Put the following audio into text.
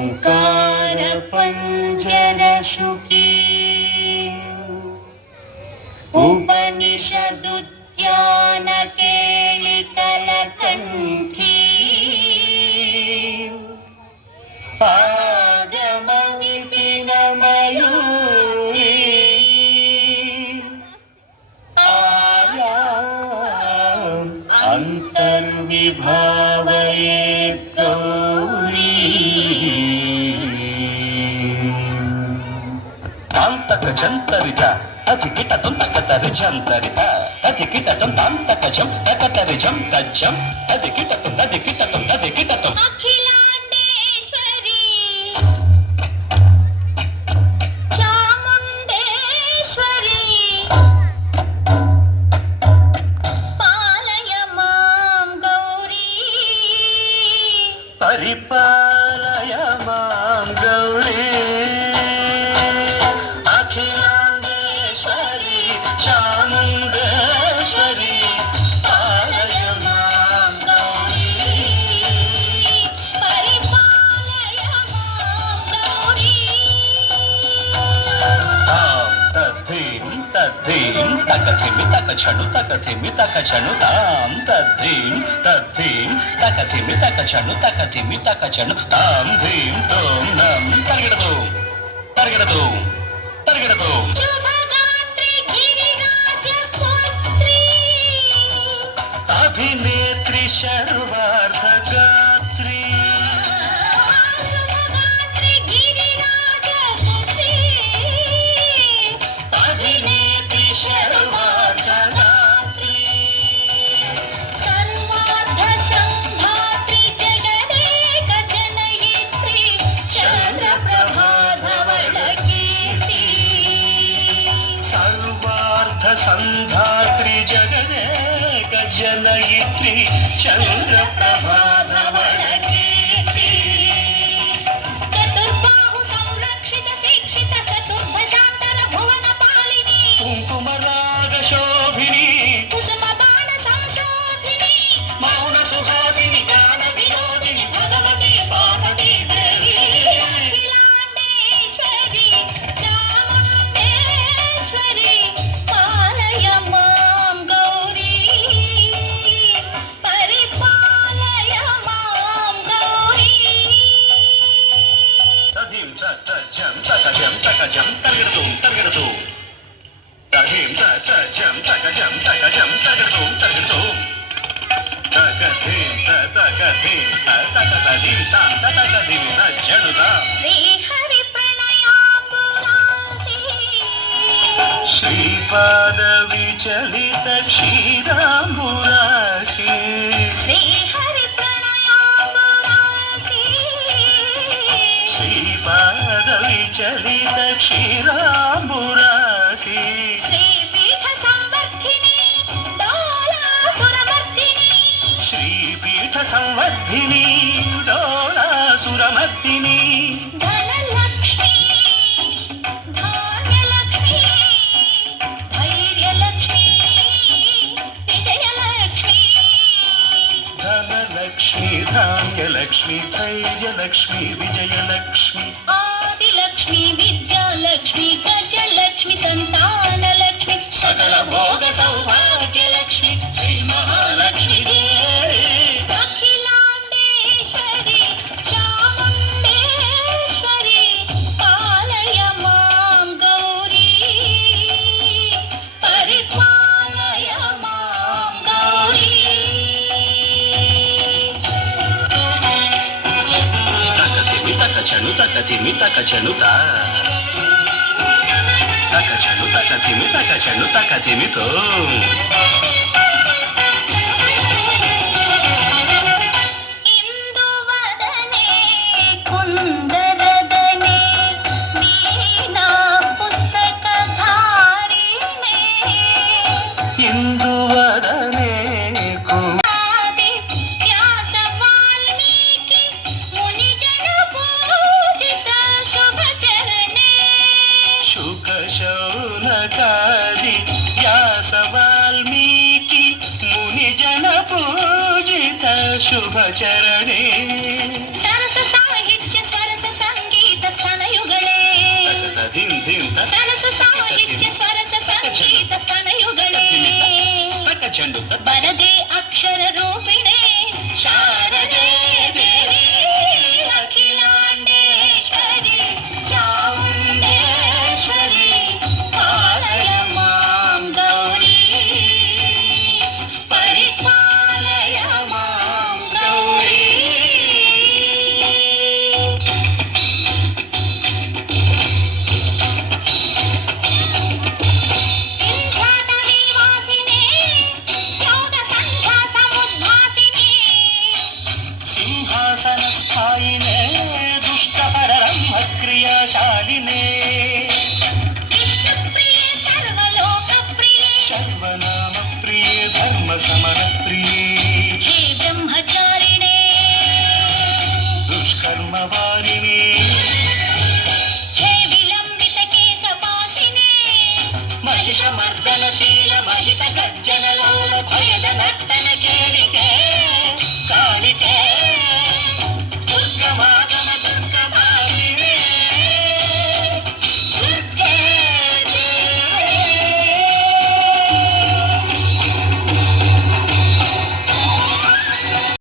ಓಂಕಾರ ಪಂಜರ ಶುಕಿ ಉಪನಿಷದುದ್ಯಾನ ಕೇಳಿತಲ ಕಂಠಿ ಆಗಮ ವಿಪಿನ ಮಯೂರಿ ಆಯಾಂ ಅಂತರ್ವಿಭಾವಯೇ ಗೌರಿ ತಾಂತಕ ಜಂತರಿತ ಅತಿ ಕಿಟತಂ ತಕತರಿ ಜಂತರಿತ ಅತಿ ಕಿಟತಂ ತಾಂತಕ ಜಂ ತಕತರಿ ಜಂ ತಜ್ಜಂ ಅತಿ ಕಿಟತಂ ಅಖಿಲಾಂಡೇಶ್ವರಿ ಚಾಮುಂಡೇಶ್ವರಿ ಪಾಲಯ ಮಾಂ ಗೌರಿ ಪರಿಪಾಲಯ ಮಾಂ ಗೌರಿ ಅಖಿಲಾಂಡೇಶ್ವರಿ ಚಾಮುಂಡೇಶ್ವರಿ ಪಾಲಯ ಮಾಂ ಗೌರಿ ಪರಿಪಾಲಯ ಮಾಂ ಗೌರಿ ತಾಂ ತದ್ಧೀಂ ತದ್ಧೀಂ ತಕಥಿಮಿ ತಕಛಣು ತಕಥಿಮಿ ತಕಛಣು ತಾಂ ತದ್ಧೀಂ ತದ್ಧೀಂ ತಕಥಿಮಿ ತಕಛಣು ತಕಥಿಮಿ ತಕಛಣು ತಾಂ ಧೀಂ ತೋಂ ನಂ ತರಗಿಡದು ತರಗಿಡದು ತರಗಿಡದು ಶುಭಗಾತ್ರಿ ಗಿರಿರಾಜ ಪುತ್ರಿ ಅಭಿನೇತ್ರಿ ಶರ್ವಾರ್ಧ ಗಾತ್ರಿ ಶುಭಗಾತ್ರಿ ಗಿರಿರಾಜ ಪುತ್ರಿ ಅಭಿನೇತ್ರಿ ಶರ್ವಾರ್ಧ ಗಾತ್ರಿ ಸರ್ವಾರ್ಥ ಸಂಧಾತ್ರಿ ಜಗದೇಕ ಜನಯಿತ್ರಿ ಚಂದ್ರಪ್ರಭಾಧವಳ ಕೀರ್ತಿ ಸರ್ವಾರ್ಥ ಸಂಧಾತ್ರಿ ಜಗದೇಕ ಜನಯಿತ್ರಿ ಚಂದ್ರಪ್ರಭಾಧವಳ ಕೀರ್ತಿ ಚತುರ್ಬಾಹು ಸಂರಕ್ಷಿತ ಶಿಕ್ಷಿತ ಚತುರ್ಭಶಾಂತರ ಭುವನ ಪಾಲಿನಿ ಕುಂಕುಮರಾಗ ಶೋಭಿನಿ ಕುಸುಮ ಬಾಣ ಸಂಶೋಭಿನಿ ಮೌನ ಸುಹಾಸಿನಿ ಜ್ಞಾನ ವಿನೋದಿನಿ ಭಗವತಿ ಪಾರ್ವತಿ ದೇವಿ ಅಖಿಲಾಂಡೇಶ್ವರಿ ಚಾಮುಂಡೇಶ್ವರಿ ಪಾಲಯ ಮಾಂ ಗೌರಿ ಪರಿಪಾಲಯ ಮಾಂ ಗೌರಿ ತಧೀಂ ತಜ್ಜಂ ತಕಜಂ ತಕಜಂ ತರಗಿಡದು ತರಗಿಡದು ತಧೀಂ ತಜ್ಜಂ ತಕಜಂ ತಕಜಂ ತರಗಿಡದು ತರಗಿಡದು ತಕಧೀಂ ತಕಧೀಂ ತಕಧೀಂ ತಾಂ ತಕಧೀಂ ತಜ್ಜನುತ ಶ್ರೀಹರಿ ಪ್ರಣಯಾಂಬುರಾಶಿ ಶ್ರೀಪಾದ ವಿಚಲಿತ ಕ್ಷೀರಾಂಬುರಾಶಿ ಶ್ರೀಹರಿ ಪ್ರಣಯಾಂಬುರಾಶಿ ಶ್ರೀಪಾದ ವಿಚಲಿತ ಕ್ಷೀರಾಂಬುರಾಶಿ ಶ್ರೀಪೀಠ ಸಂವರ್ಧಿನಿ ಡೋಲಾಸುರಮರ್ದಿನಿ ಶ್ರೀಪೀಠ ಸಂವರ್ಧಿನಿ ಡೋಲಾಸುರಮರ್ದಿನಿ ಧನಲಕ್ಷ್ಮೀ ಧಾನ್ಯಲಕ್ಷ್ಮೀ ಧೈರ್ಯಲಕ್ಷ್ಮೀ ವಿಜಯಲಕ್ಷ್ಮೀ ಧನಲಕ್ಷ್ಮಿ ಧಾನ್ಯಲಕ್ಷ್ಮಿ ಧೈರ್ಯಲಕ್ಷ್ಮಿ ವಿಜಯಲಕ್ಷ್ಮಿ ಆದಿಲಕ್ಷ್ಮೀ ವಿದ್ಯಾಲಕ್ಷ್ಮೀ ಗಜಲಕ್ಷ್ಮೀ ಸಂತಾನಲಕ್ಷ್ಮೀ ಸಕಲ ಭೋಗ ಸೌಭಾಗ್ಯಲಕ್ಷ್ಮಿ ಶ್ರೀ ಮಹಾಲಕ್ಷ್ಮಿ ದೇವಿ ಅಖಿಲಾಂಡೇಶ್ವರಿ ಚಾಮುಂಡೇಶ್ವರಿ ಪಾಲಯ ಮಾಂ ಗೌರಿ ಪರಿಪಾಲಯ ಮಾಂ ಗೌರಿ ತಕಥಿಮಿ ತಕಚಣು ತಕಥಿಮಿ ತಕಚಣು ತಾ ತಕಚಣು ತಕಥಿಮಿ ತಕಚಣು ತಕಥಿಮಿ ತೋ ಇಂದುವದನೆ ಕುಂದರದನೆ ವೀಣಾ ಪುಸ್ತಕಧಾರಿಣೆ ಇಂದುವದನೆ ಆದಿ ವ್ಯಾಸ ವಾಲ್ಮೀಕಿ ಮುನಿಜನ ಪೂಜಿತ ಶುಭ ಚರಣೆ ಶುಕ ಶೌನಕಾದಿ ವ್ಯಾಸ ವಾಲ್ಮೀಕಿ ಮುನಿಜನ ಪೂಜಿತ ಶುಭ ಚರಣೆ ಸರಸ ಸಾಹಿತ್ಯ ಸ್ವರಸ శాలినే విష్ణుప్రియే సర్వలోకప్రియే సర్వనామ ప్రియే ధర్మ సమర ప్రియే హే బ్రహ్మచారిణే దుష్కర్మ వారినే హే విలంబిత కేశపాసినే మహిషమర్దన